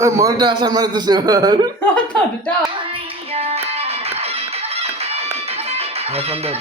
ওই মলটা আসার মানে তো সে সুন্দর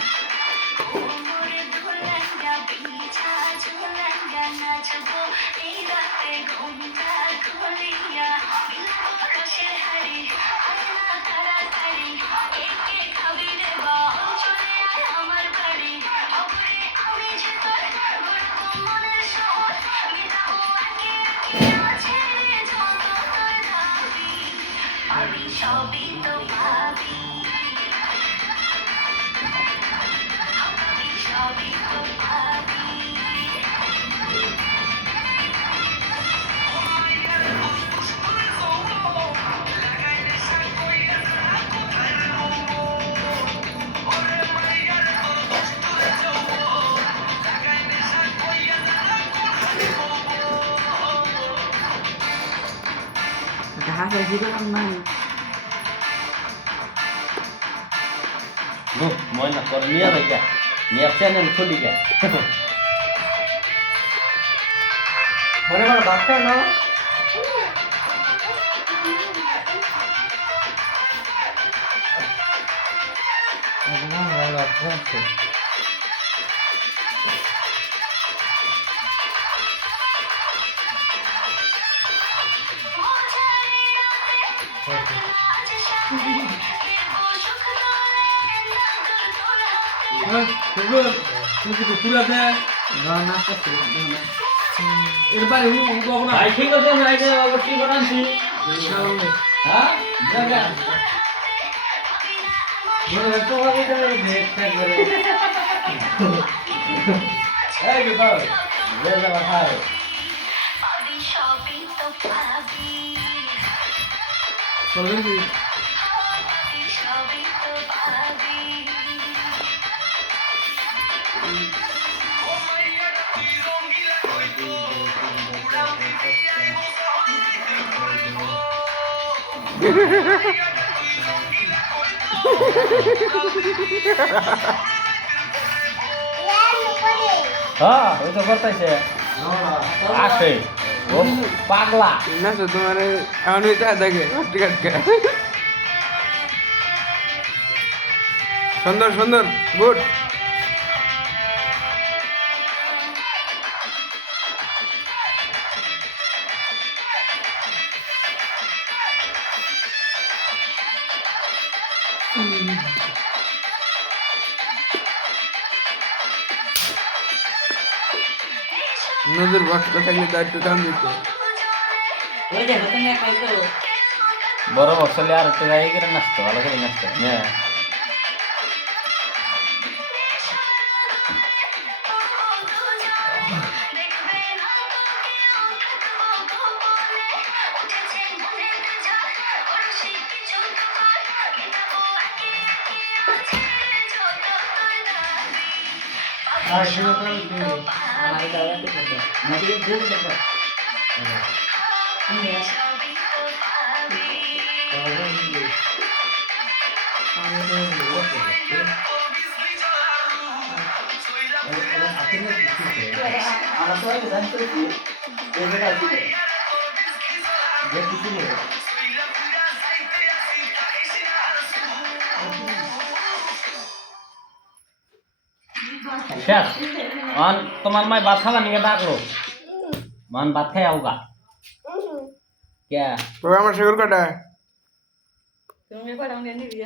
ঢাকা দিলাম নাই নো ময়না করে নিয়ে রাখা নিয়ে চ্যানেল খুলি গে মনে করো ডাক্তার না ভাই ঠিক আছে ভাই যে অবশ্যই বানাচ্ছি হ্যাঁ জায়গা বড় তো হবে তো দেখতে করে এই কি বাবা বেলা বাহার চলেন হ্যাঁ ওই তো করতেছে আসে ও পাগলা না তো তোমার এখন এটা দেখে টিকিট কে সুন্দর সুন্দর গুড নদীর বক্সটা থাকলে তো একটু দাম দিত ওই দেখো তুমি একাই তো বড় বক্সলে আর একটু গাই করে নাচতো ভালো করে নাচতো হ্যাঁ আর শুনো তো আমার দাদা তো করবে নদী দুধ দেখো শেষ অন তোমার মাই ভাত খাবা নিয়ে ডাকলো মান ভাত খাই আউগা কে আমার শেখর কাটা তুমি পড়াও নিয়ে নিবি